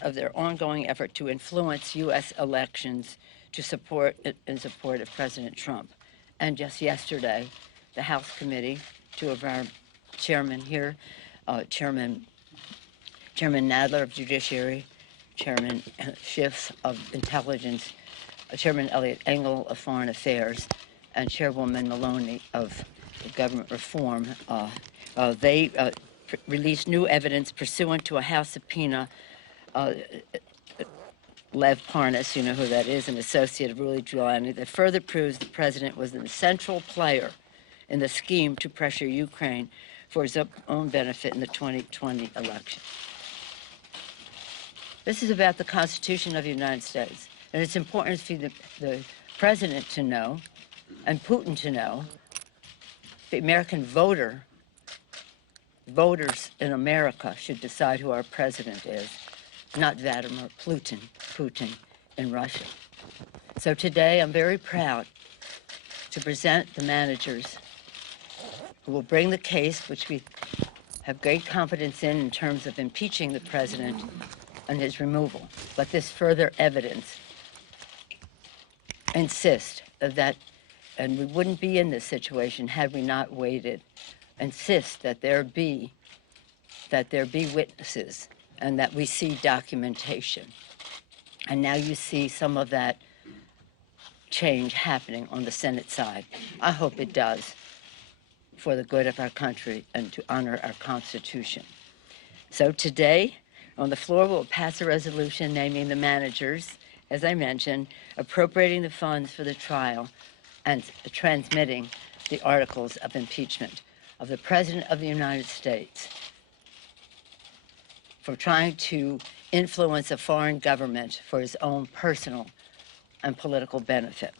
of their ongoing effort to influence U.S. elections in support of President Trump. And just yesterday, the House committee, two of our chairmen here, Chairman Nadler of Judiciary, Chairman Schiff of Intelligence, Chairman Eliot Engel of Foreign Affairs, and Chairwoman Maloney of Government Reform, they released new evidence pursuant to a House subpoena. Lev Parnas, you know who that is, an associate of Rudy Giuliani, that further proves the president was the central player in the scheme to pressure Ukraine for his own benefit in the 2020 election. This is about the Constitution of the United States, and it's important for the president to know, and Putin to know, the American voters in America should decide who our president is, not Vladimir Putin in Russia. So today I'm very proud to present the managers who will bring the case, which we have great confidence in terms of impeaching the president and his removal. But this further evidence insists that, and we wouldn't be in this situation had we not waited, insist that there be witnesses and that we see documentation. And now you see some of that change happening on the Senate side. I hope it does for the good of our country and to honor our Constitution. So today, on the floor, we'll pass a resolution naming the managers, as I mentioned, appropriating the funds for the trial and transmitting the articles of impeachment of the President of the United States for trying to influence a foreign government for his own personal and political benefit.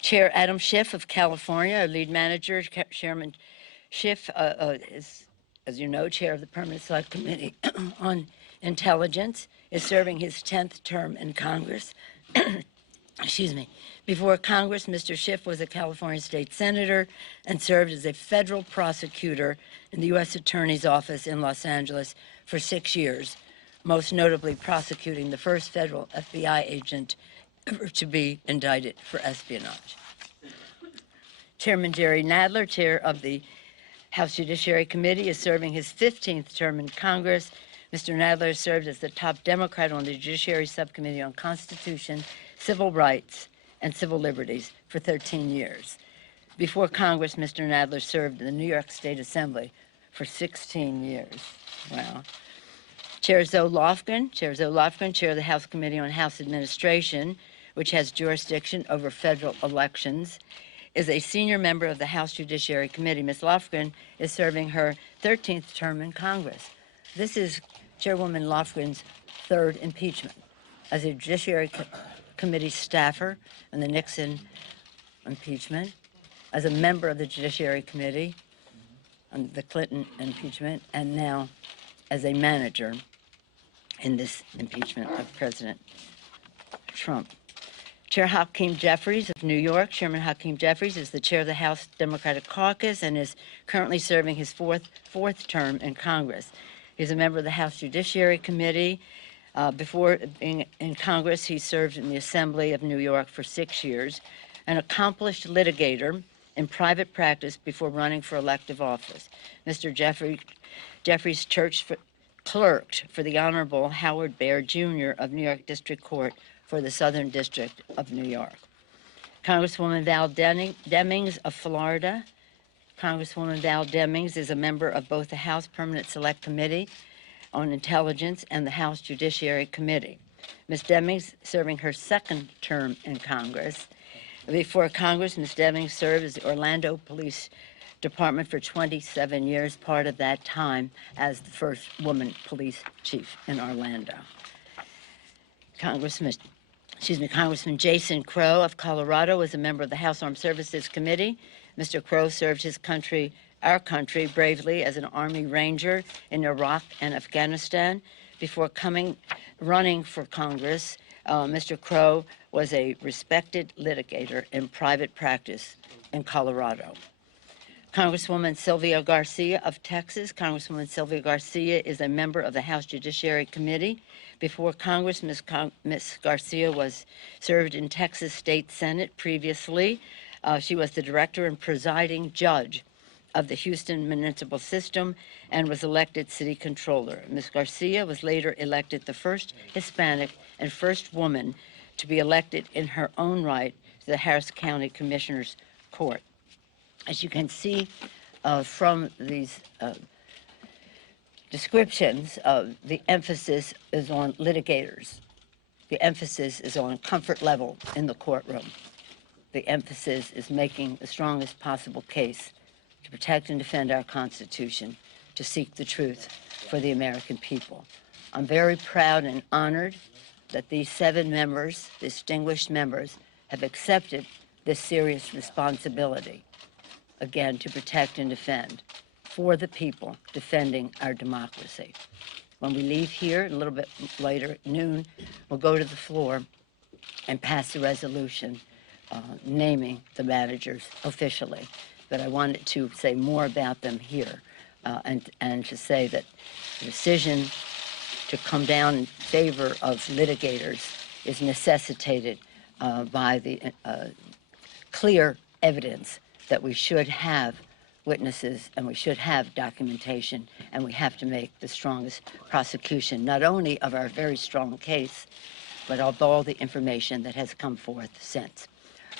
Chair Adam Schiff of California, our lead manager. Chairman Schiff is, as you know, chair of the Permanent Select Committee on Intelligence, is serving his 10th term in Congress. Excuse me. Before Congress, Mr. Schiff was a California state senator and served as a federal prosecutor in the U.S. Attorney's Office in Los Angeles for 6 years, most notably prosecuting the first federal FBI agent ever to be indicted for espionage. Chairman Jerry Nadler, chair of the House Judiciary Committee, is serving his 15th term in Congress. Mr. Nadler served as the top Democrat on the Judiciary Subcommittee on Constitution, Civil Rights, and Civil Liberties for 13 years. Before Congress, Mr. Nadler served in the New York State Assembly for 16 years. Wow. Chair Zoe Lofgren, chair of the House Committee on House Administration, which has jurisdiction over federal elections, is a senior member of the House Judiciary Committee. Ms. Lofgren is serving her 13th term in Congress. This is Chairwoman Lofgren's third impeachment as a Judiciary Committee staffer in the Nixon impeachment, as a member of the Judiciary Committee on the Clinton impeachment, and now as a manager in this impeachment of President Trump. Chair Hakeem Jeffries of New York. Chairman Hakeem Jeffries is the chair of the House Democratic Caucus and is currently serving his fourth term in Congress. He's a member of the House Judiciary Committee. Before being in Congress, he served in the Assembly of New York for 6 years, an accomplished litigator in private practice before running for elective office. Mr. Jeffries clerked for the Honorable Howard Baird Jr. of New York District Court for the Southern District of New York. Congresswoman Val Demings of Florida. Congresswoman Val Demings is a member of both the House Permanent Select Committee on Intelligence and the House Judiciary Committee. Ms. Demings serving her second term in Congress. Before Congress, Ms. Demings served as the Orlando Police Department for 27 years, part of that time as the first woman police chief in Orlando. Congressman Jason Crow of Colorado is a member of the House Armed Services Committee. Mr. Crow served our country, bravely as an Army Ranger in Iraq and Afghanistan. Before running for Congress, Mr. Crow was a respected litigator in private practice in Colorado. Congresswoman Sylvia Garcia of Texas. Congresswoman Sylvia Garcia is a member of the House Judiciary Committee. Before Congress, Ms. Garcia served in Texas State Senate previously. She was the director and presiding judge of the Houston Municipal System and was elected city controller. Ms. Garcia was later elected the first Hispanic and first woman to be elected in her own right to the Harris County Commissioner's Court. As you can see from these descriptions, the emphasis is on litigators. The emphasis is on comfort level in the courtroom. The emphasis is making the strongest possible case to protect and defend our Constitution, to seek the truth for the American people. I'm very proud and honored that these 7 members, distinguished members, have accepted this serious responsibility, again, to protect and defend for the people, defending our democracy. When we leave here, a little bit later, at noon, we'll go to the floor and pass a resolution naming the managers officially. But I wanted to say more about them here and to say that the decision to come down in favor of litigators is necessitated by the clear evidence that we should have witnesses and we should have documentation, and we have to make the strongest prosecution, not only of our very strong case, but of all the information that has come forth since.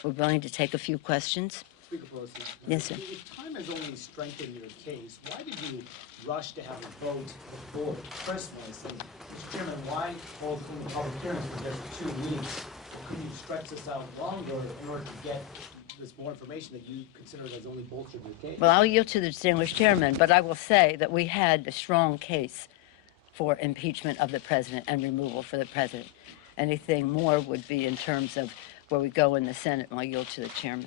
We're going to take a few questions. Speaker Pelosi. Yes, sir. If time has only strengthened your case, why did you rush to have a vote before Christmas? And, Mr. Chairman, why hold the public hearings for just 2 weeks? Couldn't you stretch this out longer in order to get this more information that you consider has only bolstered your case? Well, I'll yield to the distinguished chairman, but I will say that we had a strong case for impeachment of the president and removal for the president. Anything more would be in terms of where we go in the Senate, and I'll yield to the chairman.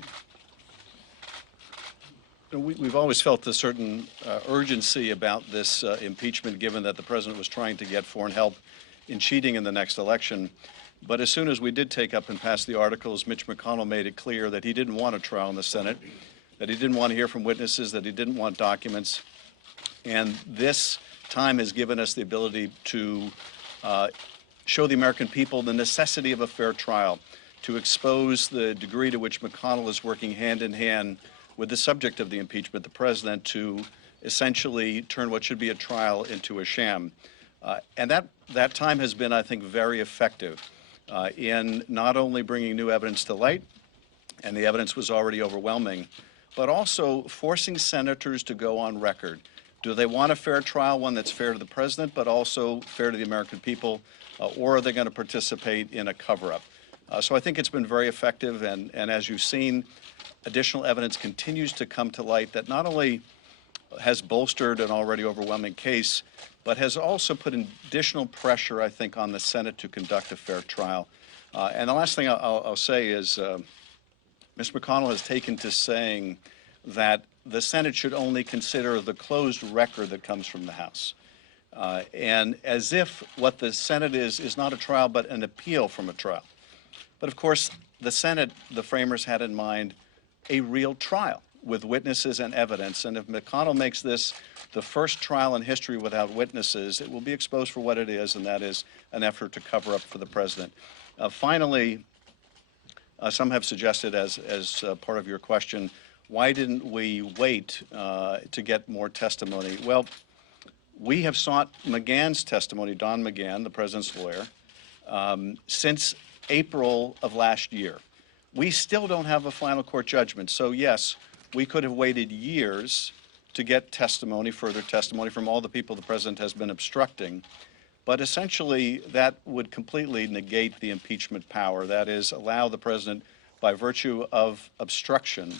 We've always felt a certain urgency about this impeachment, given that the president was trying to get foreign help in cheating in the next election. But as soon as we did take up and pass the articles, Mitch McConnell made it clear that he didn't want a trial in the Senate, that he didn't want to hear from witnesses, that he didn't want documents. And this time has given us the ability to show the American people the necessity of a fair trial, to expose the degree to which McConnell is working hand in hand with the subject of the impeachment, the president, to essentially turn what should be a trial into a sham. And that time has been, I think, very effective in not only bringing new evidence to light, and the evidence was already overwhelming, but also forcing senators to go on record. Do they want a fair trial, one that's fair to the president, but also fair to the American people, or are they going to participate in a cover-up? So I think it's been very effective, and as you've seen, additional evidence continues to come to light that not only has bolstered an already overwhelming case, but has also put additional pressure, I think, on the Senate to conduct a fair trial. And the last thing I'll say is Mr. McConnell has taken to saying that the Senate should only consider the closed record that comes from the House. And as if what the Senate is not a trial, but an appeal from a trial. But of course, the Senate, the framers had in mind a real trial with witnesses and evidence. And if McConnell makes this the first trial in history without witnesses, it will be exposed for what it is, and that is an effort to cover up for the president. Finally, some have suggested, as part of your question, why didn't we wait to get more testimony? Well, we have sought McGahn's testimony, Don McGahn, the president's lawyer, since April of last year. We still don't have a final court judgment. So yes, we could have waited years to get testimony, further testimony from all the people the president has been obstructing. But essentially, that would completely negate the impeachment power. That is, allow the president, by virtue of obstruction,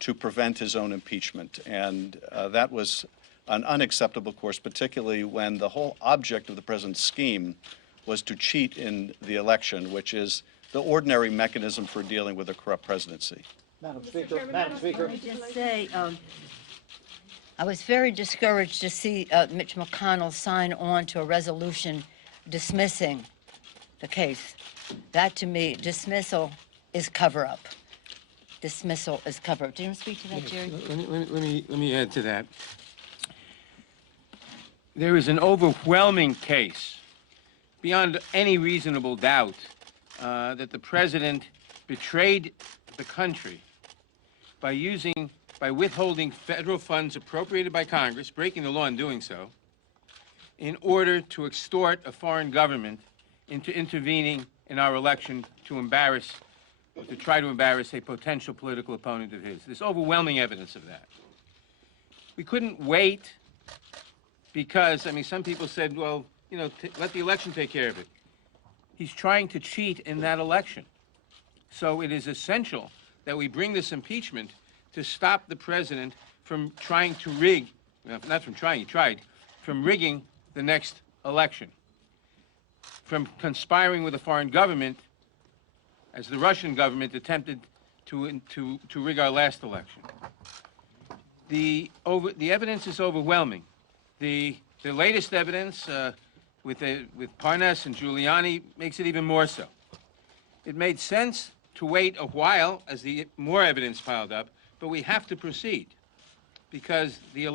to prevent his own impeachment. And that was an unacceptable course, particularly when the whole object of the president's scheme was to cheat in the election, which is the ordinary mechanism for dealing with a corrupt presidency. Madam Speaker, Madam Speaker. Let me just say, I was very discouraged to see Mitch McConnell sign on to a resolution dismissing the case. That, to me, dismissal is cover-up. dismissal is covered. Do you want to speak to that, Jerry? Let me add to that. There is an overwhelming case, beyond any reasonable doubt, that the president betrayed the country by withholding federal funds appropriated by Congress, breaking the law in doing so, in order to extort a foreign government into intervening in our election to try to embarrass a potential political opponent of his. There's overwhelming evidence of that. We couldn't wait because, some people said, well, let the election take care of it. He's trying to cheat in that election. So it is essential that we bring this impeachment to stop the president from trying to rig, not from trying, he tried, from rigging the next election, from conspiring with a foreign government, as the Russian government attempted to rig our last election. The evidence is overwhelming. The latest evidence with Parnas and Giuliani makes it even more so. It made sense to wait a while as more evidence piled up, but we have to proceed because the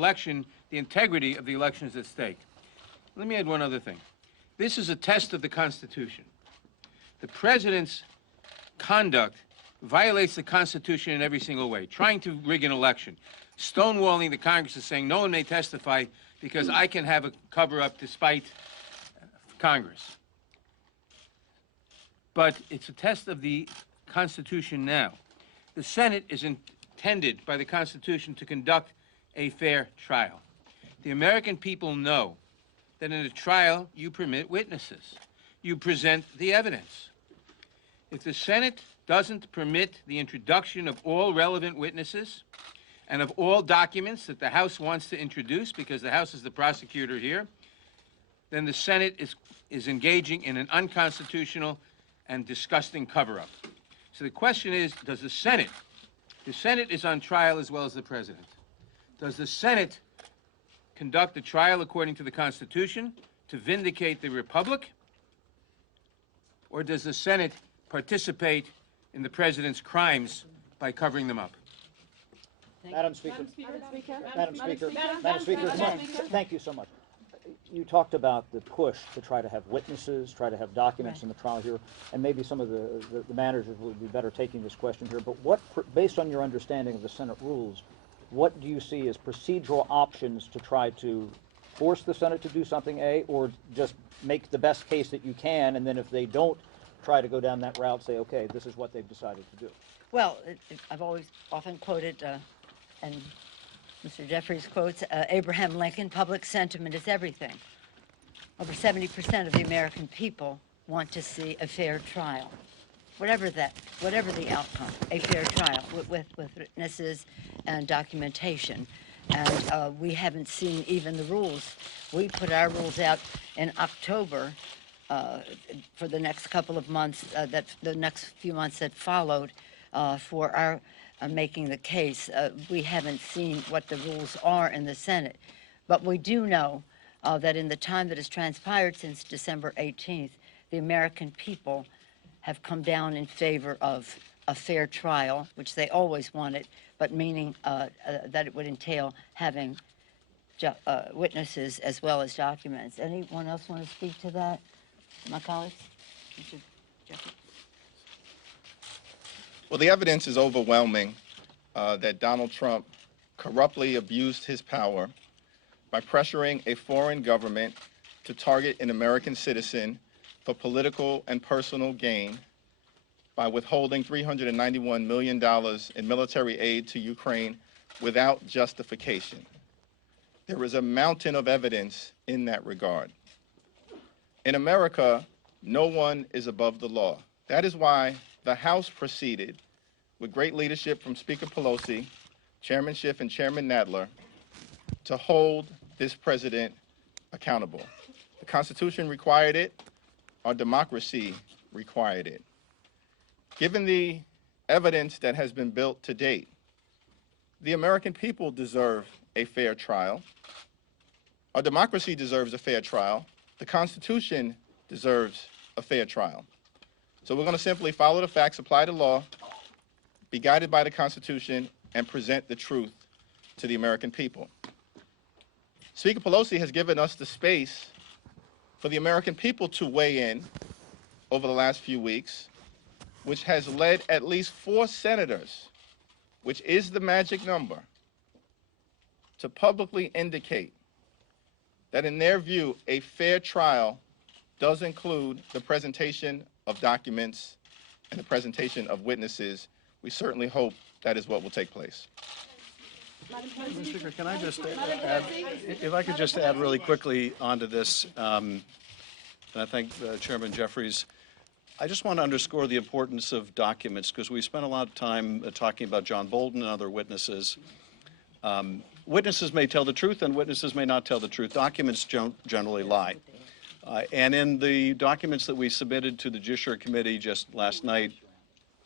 integrity of the election is at stake. Let me add one other thing. This is a test of the Constitution. The president's conduct violates the Constitution in every single way, trying to rig an election, stonewalling the Congress and saying no one may testify because I can have a cover-up despite Congress. But it's a test of the Constitution now. The Senate is intended by the Constitution to conduct a fair trial. The American people know that in a trial you permit witnesses. You present the evidence. If the Senate doesn't permit the introduction of all relevant witnesses and of all documents that the House wants to introduce, because the House is the prosecutor here, then the Senate is engaging in an unconstitutional and disgusting cover-up. So the question is, does the Senate is on trial as well as the President. Does the Senate conduct a trial according to the Constitution to vindicate the Republic? Or does the Senate participate in the President's crimes by covering them up? Madam Speaker. Madam Speaker, thank you so much. You talked about the push to try to have witnesses, try to have documents in the trial here, and maybe some of the managers would be better taking this question here, but based on your understanding of the Senate rules, what do you see as procedural options to try to force the Senate to do something, A, or just make the best case that you can, and then if they don't try to go down that route, say, okay, this is what they've decided to do? Well, I've often quoted, and Mr. Jeffries quotes, Abraham Lincoln, public sentiment is everything. Over 70% of the American people want to see a fair trial. Whatever the outcome, a fair trial with witnesses and documentation. And we haven't seen even the rules. We put our rules out in October for the next couple of months, the next few months that followed for our making the case. We haven't seen what the rules are in the Senate. But we do know that in the time that has transpired since December 18th, the American people have come down in favor of a fair trial, which they always wanted, but meaning that it would entail having witnesses as well as documents. Anyone else want to speak to that? My colleagues? Mr. Jeffries? Well, the evidence is overwhelming that Donald Trump corruptly abused his power by pressuring a foreign government to target an American citizen for political and personal gain by withholding $391 million in military aid to Ukraine without justification. There is a mountain of evidence in that regard. In America, no one is above the law. That is why the House proceeded with great leadership from Speaker Pelosi, Chairman Schiff, and Chairman Nadler to hold this president accountable. The Constitution required it. Our democracy required it. Given the evidence that has been built to date, the American people deserve a fair trial. Our democracy deserves a fair trial. The Constitution deserves a fair trial. So we're going to simply follow the facts, apply the law, be guided by the Constitution, and present the truth to the American people. Speaker Pelosi has given us the space for the American people to weigh in over the last few weeks, which has led at least 4 senators, which is the magic number, to publicly indicate that in their view, a fair trial does include the presentation of documents and the presentation of witnesses. We certainly hope that is what will take place. Mr. Speaker, can I just add, if I could just add really quickly onto this, and I thank Chairman Jeffries. I just want to underscore the importance of documents because we spent a lot of time talking about John Bolton and other witnesses. Witnesses may tell the truth and witnesses may not tell the truth. Documents don't generally lie. And in the documents that we submitted to the Judiciary Committee just last night,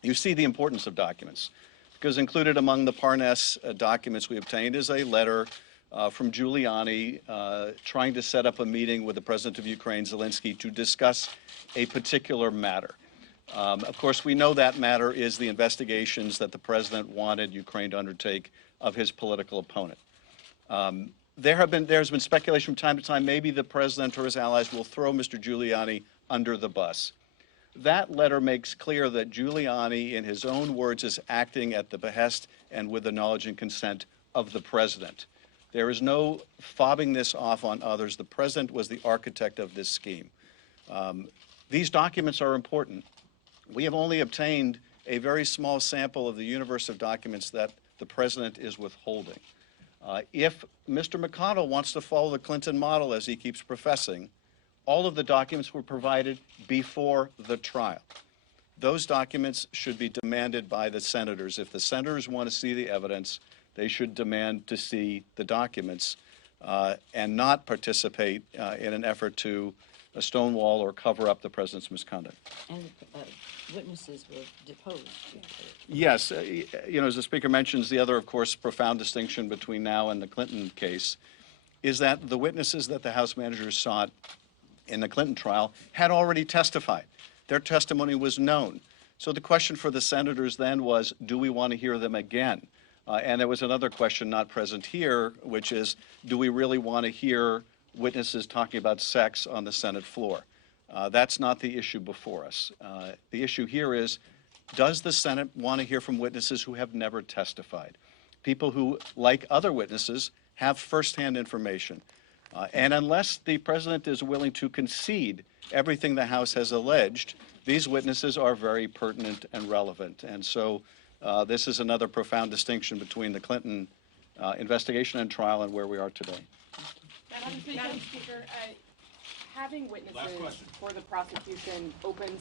you see the importance of documents. Because included among the Parnas documents we obtained is a letter from Giuliani trying to set up a meeting with the President of Ukraine, Zelensky, to discuss a particular matter. Of course, we know that matter is the investigations that the President wanted Ukraine to undertake of his political opponent. There's been speculation from time to time maybe the President or his allies will throw Mr. Giuliani under the bus. That letter makes clear that Giuliani, in his own words, is acting at the behest and with the knowledge and consent of the President. There is no fobbing this off on others. The President was the architect of this scheme. These documents are important. We have only obtained a very small sample of the universe of documents that the President is withholding. If Mr. McConnell wants to follow the Clinton model, as he keeps professing, all of the documents were provided before the trial. Those documents should be demanded by the senators. If the senators want to see the evidence, they should demand to see the documents and not participate in an effort to stonewall or cover up the President's misconduct. And witnesses were deposed. Yes, as the Speaker mentions, the other, of course, profound distinction between now and the Clinton case is that the witnesses that the House managers sought in the Clinton trial had already testified. Their testimony was known. So the question for the senators then was, do we want to hear them again? And there was another question not present here, which is, do we really want to hear witnesses talking about sex on the Senate floor? That's not the issue before us. The issue here is, does the Senate want to hear from witnesses who have never testified? People who, like other witnesses, have firsthand information. And unless the President is willing to concede everything the House has alleged, these witnesses are very pertinent and relevant. And so this is another profound distinction between the Clinton investigation and trial and where we are today. Madam Speaker, having witnesses for the prosecution opens